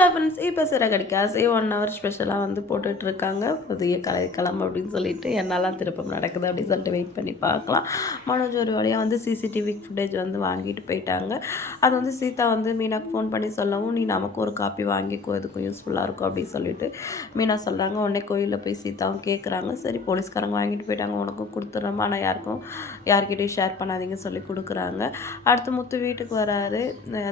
Hello friends, இப்போ சிறகடிக்காசே 1 hour ஸ்பெஷலாக வந்து போட்டுட்ருக்காங்க. புதிய கலைக்களம் அப்படின்னு சொல்லிட்டு என்னெல்லாம் திருப்பம் நடக்குது அப்படின்னு சொல்லிட்டு வெயிட் பண்ணி பார்க்கலாம். மனோஜ் ஒரு வழியாக வந்து சிசிடிவி ஃபுட்டேஜ் வந்து வாங்கிட்டு போயிட்டாங்க. அது வந்து சீதா வந்து மீனாக்கு ஃபோன் பண்ணி சொல்லவும், நீ நமக்கு ஒரு காப்பி வாங்கிக்கோ, எதுக்கும் யூஸ்ஃபுல்லாக இருக்கும் அப்படின்னு சொல்லிட்டு மீனா சொல்கிறாங்க. உடனே கோயிலில் போய் சீதாவும் கேட்குறாங்க. சரி, போலீஸ்காரங்க வாங்கிட்டு போயிட்டாங்க, உனக்கும் கொடுத்துட்றோமா, ஆனால் யார்கிட்டையும் ஷேர் பண்ணாதீங்கன்னு சொல்லி கொடுக்குறாங்க. அடுத்து முத்து வீட்டுக்கு வராரு.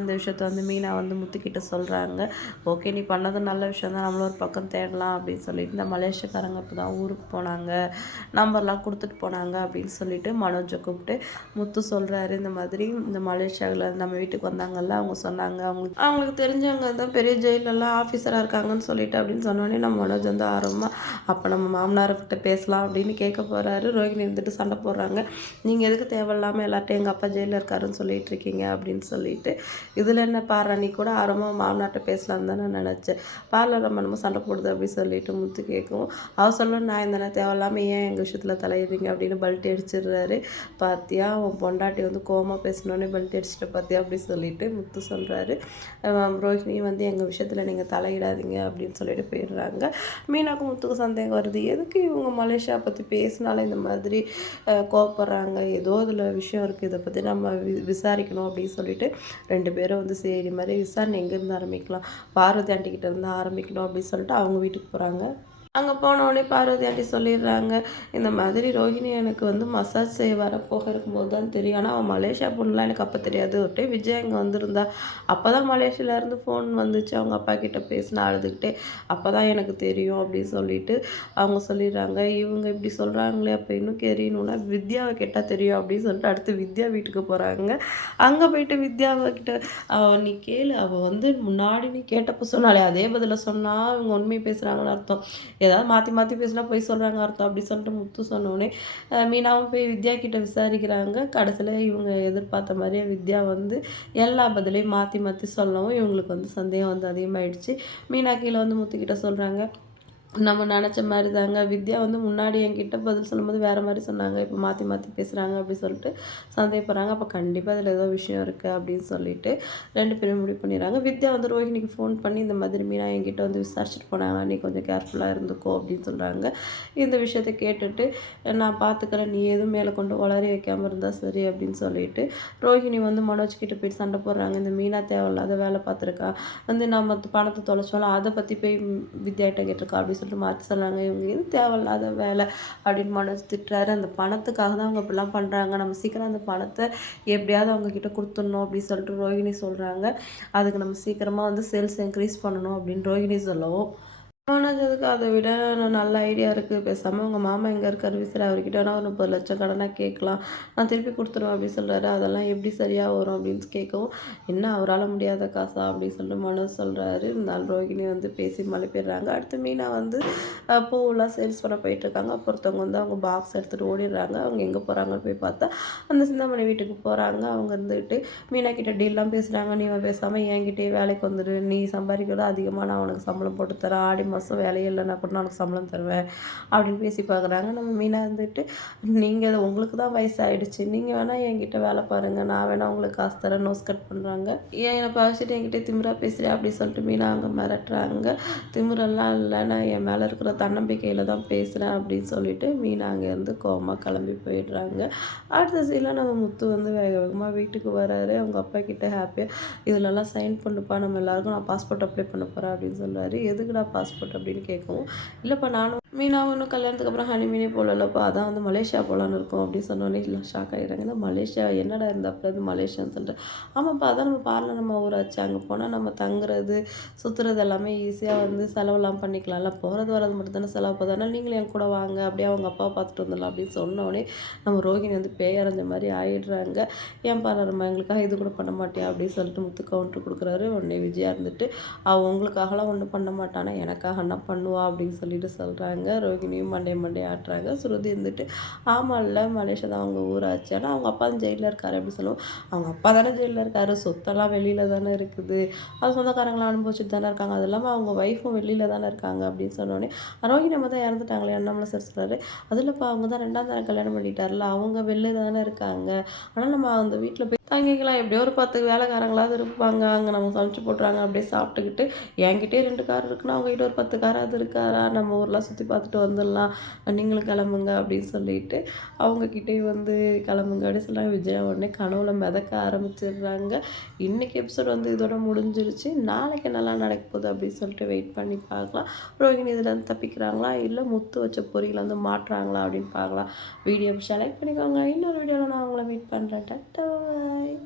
அந்த விஷயத்த வந்து மீனா வந்து முத்துக்கிட்ட சொல்கிறாங்க. ஓகே, நீ பண்ணது நல்ல விஷயம் தான், நம்மளும் ஒரு பக்கம் தேடலாம் அப்படின்னு சொல்லிட்டு இந்த மலேசியக்காரங்க இப்போ தான் ஊருக்கு போனாங்க, நம்பர்லாம் கொடுத்துட்டு போனாங்க அப்படின்னு சொல்லிட்டு மனோஜை கூப்பிட்டு முத்து சொல்கிறாரு. இந்த மாதிரி இந்த மலேசியாவில் நம்ம வீட்டுக்கு வந்தாங்கல்ல, அவங்க சொன்னாங்க அவங்களுக்கு தெரிஞ்சவங்க தான் பெரிய ஜெயிலெல்லாம் ஆஃபீஸராக இருக்காங்கன்னு சொல்லிட்டு அப்படின்னு சொன்னோடனே நம்ம மனோஜ் வந்து ஆரம்பமாக அப்போ நம்ம மாமனார்கிட்ட பேசலாம் அப்படின்னு கேட்க போகிறாரு. ரோஹிணி இருந்துட்டு சண்டை போடுறாங்க. நீங்கள் எதுக்கு தேவையில்லாமல் எல்லாட்டையும் எங்கள் அப்பா ஜெயிலில் இருக்காருன்னு சொல்லிட்டு இருக்கீங்க அப்படின்னு சொல்லிட்டு, இதில் என்ன பாரு, நீ கூட ஆரம்பமாக மாமனார்கிட்ட பேசலாம் தான் நான் நினச்சேன், பார்லர் நம்ம சண்டை போடுது அப்படின்னு சொல்லிட்டு முத்து கேட்கவும், அவர் சொல்ல நான் இந்த தேவையில்லாமல் ஏன் எங்கள் விஷயத்தில் தலையிடுறீங்க அப்படின்னு பல்ட்டி அடிச்சிடுறாரு. பார்த்தியா, அவன் பொண்டாட்டி வந்து கோவமாக பேசினோடனே பல்ட்டி அடிச்சுட்டு பார்த்தியா அப்படின்னு சொல்லிட்டு முத்து சொல்கிறாரு. ரோஹிணி வந்து எங்கள் விஷயத்தில் நீங்கள் தலையிடாதீங்க அப்படின்னு சொல்லிட்டு போயிடுறாங்க. மீனாக்கு முத்துக்கு சந்தேகம் வருது, எதுக்கு இவங்க மலேசியா பற்றி பேசினாலே இந்த மாதிரி கோவப்படுறாங்க, ஏதோ இதில் விஷயம் இருக்குது, இதை பற்றி நம்ம விசாரிக்கணும் அப்படின்னு சொல்லிட்டு 2 பேரும் வந்து சரி மாதிரி விசாரணை எங்கேருந்து ஆரம்பிக்கலாம், பார்வதி ஆண்டிக்கிட்ட இருந்து ஆரம்பிக்கணும் அப்படின்னு சொல்லிட்டு அவங்க வீட்டுக்கு போகிறாங்க. அங்கே போனோடனே பார்வதி ஆண்டி சொல்லிடுறாங்க, இந்த மாதிரி ரோஹிணி எனக்கு வந்து மசாஜ் செய்ய வரப்போக இருக்கும்போது தான் தெரியும், ஆனால் அவன் மலேசியா பொண்ணுலாம் எனக்கு அப்போ தெரியாது, ஒட்டே விஜய் இங்கே வந்திருந்தா அப்போ தான் மலேசியாவிலேருந்து ஃபோன் வந்துச்சு, அவங்க அப்பா கிட்டே பேசினா அழுதுகிட்டே, அப்போ தான் எனக்கு தெரியும் அப்படின்னு சொல்லிட்டு அவங்க சொல்லிடுறாங்க. இவங்க இப்படி சொல்கிறாங்களே, அப்போ இன்னும் தெரியணும்னா வித்யாவை கேட்டால் தெரியும் அப்படின்னு சொல்லிட்டு அடுத்து வித்யா வீட்டுக்கு போகிறாங்க. அங்கே போயிட்டு வித்யாவை கிட்ட நீ கேளு, அவள் வந்து முன்னாடி நீ கேட்டப்போ சொன்னாலே அதே பதில் சொன்னால் இவங்க உண்மையை பேசுகிறாங்கன்னு அர்த்தம், ஏதாவது மாற்றி மாற்றி பேசினா போய் சொல்கிறாங்க அர்த்தம் அப்படி சொல்லிட்டு முத்து சொன்னோடனே மீனாவும் போய் வித்யா கிட்ட விசாரிக்கிறாங்க. கடைசியில் இவங்க எதிர்பார்த்த மாதிரியே வித்யா வந்து எல்லா பதிலையும் மாற்றி மாற்றி சொல்லவும் இவங்களுக்கு வந்து சந்தேகம் வந்து அதிகமாகிடுச்சு. மீனா கீழே வந்து முத்துக்கிட்ட சொல்கிறாங்க, நம்ம நினச்ச மாதிரி தாங்க, வித்யா வந்து முன்னாடி என்கிட்ட பதில் சொல்லும்போது வேறு மாதிரி சொன்னாங்க, இப்போ மாற்றி மாற்றி பேசுகிறாங்க அப்படின்னு சொல்லிட்டு சந்தேகப்படுறாங்க. அப்போ கண்டிப்பாக அதில் ஏதோ விஷயம் இருக்குது அப்படின்னு சொல்லிட்டு 2 பேரும் முடிவு பண்ணிடுறாங்க. வித்யா வந்து ரோஹிணிக்கு ஃபோன் பண்ணி இந்த மாதிரி மீனா என்கிட்ட வந்து விசாரிச்சுட்டு போனாங்க, நீ கொஞ்சம் கேர்ஃபுல்லாக இருந்துக்கோ அப்படின்னு சொல்கிறாங்க. இந்த விஷயத்தை கேட்டுட்டு நான் பார்த்துக்கிறேன், நீ எதுவும் மேலே கொண்டு உளறி வைக்காமல் இருந்தால் சரி அப்படின்னு சொல்லிட்டு ரோஹிணி வந்து மனோஜ் கிட்ட போய் சண்டை போடுறாங்க. இந்த மீனா தேவையில்லாத வேலை பார்த்துருக்கா, வந்து நம்ம பணத்தை தொலைச்சோம் அதை பற்றி போய் வித்யாட்ட கேட்டிருக்கா அப்படின்னு சொல்லிட்டு மாற்றி சொன்னாங்க. இவங்க எது தேவையில்லாத வேலை அப்படின்னு மனோஜ் திட்டுறாரு. அந்த பணத்துக்காக தான் அவங்க இப்படிலாம் பண்ணுறாங்க, நம்ம சீக்கிரம் அந்த பணத்தை எப்படியாவது அவங்கக்கிட்ட கொடுத்துடணும் அப்படின்னு சொல்லிட்டு ரோஹிணி சொல்கிறாங்க. அதுக்கு நம்ம சீக்கிரமாக வந்து சேல்ஸ் இன்க்ரீஸ் பண்ணணும் அப்படின்னு ரோஹிணி சொல்லவும், ஆனதுக்கு அதை விட நல்ல ஐடியா இருக்குது, பேசாமல் உங்கள் மாமா எங்கே இருக்கார் விசிற, அவர்கிட்ட வேணால் ஒரு 30 லட்சம் கடனாக கேட்கலாம், நான் திருப்பி கொடுத்துருவேன் அப்படின்னு சொல்கிறாரு. அதெல்லாம் எப்படி சரியாக வரும் அப்படின்னு கேட்கவும், என்ன அவரால் முடியாத காசா அப்படின்னு சொல்லிட்டு மனோஜ் சொல்கிறாரு. இருந்தாலும் ரோஹிணி வந்து பேசி மழுப்பிடுறாங்க. அடுத்து மீனா வந்து பூவெல்லாம் சேல்ஸ் பண்ண போயிட்டுருக்காங்க. அப்போ ஒருத்தவங்க வந்து அவங்க பாக்ஸ் எடுத்துகிட்டு ஓடிடுறாங்க. அவங்க எங்கே போகிறாங்கன்னு போய் பார்த்தா அந்த சிந்தாமணி வீட்டுக்கு போகிறாங்க. அவங்க இருந்துட்டு மீனா கிட்ட டீல்லாம் பேசுகிறாங்க, நீ பேசாமல் என்கிட்டயே வேலைக்கு வந்துடு, நீ சம்பாதிக்கிறத அதிகமாக நான் உனக்கு சம்பளம் போட்டு தரேன், ஆடி மாதம் வேலையே இல்லைன்னா கூட நான் உனக்கு சம்பளம் தருவேன் அப்படின்னு பேசி பார்க்குறாங்க. நம்ம மீனா இருந்துட்டு, நீங்கள் உங்களுக்கு தான் வயசாகிடுச்சு, நீங்கள் வேணால் என்கிட்ட வேலை பாருங்கள், நான் வேணால் உங்களுக்கு காசு தரேன் நோஸ் கட் பண்ணுறாங்க. ஏன் என்னை பழிச்சிட்டு என்கிட்ட திமிரா பேசுகிறேன் அப்படின்னு சொல்லிட்டு மீனா அங்கே மிரட்டுறாங்க. திமிரெல்லாம் இல்லை, நான் என் மேலே இருக்கிற தன்னம்பிக்கையில் தான் பேசுகிறேன் அப்படின்னு சொல்லிட்டு மீனா அங்கேருந்து கோவமாக கிளம்பி போயிடுறாங்க. அடுத்த சீனில் நம்ம முத்து வந்து வேக வேகமாக வீட்டுக்கு வராரு. அவங்க அப்பா கிட்ட ஹாப்பியாக இதிலெல்லாம் சைன் பண்ணுப்பா, நம்ம எல்லாருக்கும் நான் பாஸ்போர்ட் அப்ளை பண்ண போகிறேன் அப்படின்னு சொல்கிறாரு. எதுக்குடா பாஸ்போர்ட் அப்படின்னு கேட்கவும், இல்லைப்பா நானும் மீனாவும் இன்னும் கல்யாணத்துக்கு அப்புறம் ஹனிமீனே போகலப்பா, அதான் வந்து மலேசியா போகலான்னு இருக்கோம் அப்படின்னு சொன்னோன்னே இல்லை ஷாக் ஆகிடுறாங்க. மலேசியா என்னடா இருந்தப்போ இது மலேசியான்னு சொல்லிட்டு, ஆமாப்பா அதான் நம்ம பார்லர் நம்ம ஊராச்சு, அங்கே போனால் நம்ம தங்குறது சுற்றுறது எல்லாமே ஈஸியாக வந்து செலவெல்லாம் பண்ணிக்கலாம்ல, போகிறது வரது மட்டும் தானே செலவு போகுது, அதனால் நீங்களும் என் கூட வாங்க, அப்படியே அவங்க அப்பாவை பார்த்துட்டு வந்துடலாம் அப்படின்னு சொன்னோடனே நம்ம ரோஹிணி வந்து பேயறைஞ்ச மாதிரி ஆகிடுறாங்க. ஏன் பார்லர்மா எங்களுக்காக இது கூட பண்ண மாட்டியா அப்படின்னு சொல்லிட்டு முத்து கவுண்டர் கொடுக்குறாரு. உடனே விஜயா இருந்துட்டு, அவள் உங்களுக்காகலாம் ஒன்றும் பண்ண மாட்டானா, எனக்காக என்ன பண்ணுவா அப்படின்னு சொல்லிட்டு சொல்கிறாங்க. ரோஹிணியும் மண்டே ஆட்டுறாங்க. ஸ்ருதி இருந்துட்டு, ஆமாம் இல்லை மலேசியா தான் அவங்க ஊராச்சு, ஆனால் அவங்க அப்பா தான் ஜெயிலில் இருக்காரு அப்படின்னு சொல்லுவோம், அவங்க அப்பா தானே ஜெயிலில் இருக்காரு, சொத்தெல்லாம் வெளியில் தானே இருக்குது, அது சொந்தக்காரங்களாம் அனுபவிச்சுட்டு தானே இருக்காங்க, அது இல்லாமல் அவங்க ஒய்ஃபும் வெளியில் தானே இருக்காங்க அப்படின்னு சொன்னோடனே, ரோஹிணி நம்ம தான் இறந்துட்டாங்களே நம்மளும் சரி சொல்கிறாரு. அது இல்லைப்பா அவங்க தான் 2ஆம் தரம் கல்யாணம் பண்ணிட்டார்ல, அவங்க வெளியில் தானே இருக்காங்க, ஆனால் நம்ம அந்த வீட்டில் போய் தங்கிக்கலாம். எப்படியோ ஒரு 10 வேலைக்காரங்களாவது இருப்பாங்க. அங்கே நம்ம சமைச்சு போட்டுறாங்க. அப்படியே சாப்பிட்டுக்கிட்டு என்கிட்டயே 2 கார் இருக்குன்னா, அவங்ககிட்ட ஒரு 10 காராவது இருக்காதா? நம்ம ஊர்லாம் சுற்றி பார்த்துட்டு வந்துடலாம். நீங்களும் கிளம்புங்க அப்படின்னு சொல்லிட்டு, அவங்கக்கிட்டேயும் வந்து கிளம்புங்க அப்படின்னு சொல்கிறாங்க. விஜயா உடனே கனவுல மிதக்க ஆரம்பிச்சிடுறாங்க. இன்னைக்கு எபிசோட் வந்து இதோட முடிஞ்சிருச்சு. நாளைக்கு என்னலாம் நடக்க போகுது அப்படின்னு சொல்லிட்டு வெயிட் பண்ணி பார்க்கலாம். ரோஹிணி இதுலேருந்து தப்பிக்கிறாங்களா? இல்லை முத்து வச்ச பொறியில் வந்து மாட்டுறாங்களா அப்படின்னு பார்க்கலாம். வீடியோ செலக்ட் பண்ணிக்கோங்க. இன்னொரு வீடியோவில் நான் உங்களை மீட் பண்ணுறேன். டாட்டா பாய்.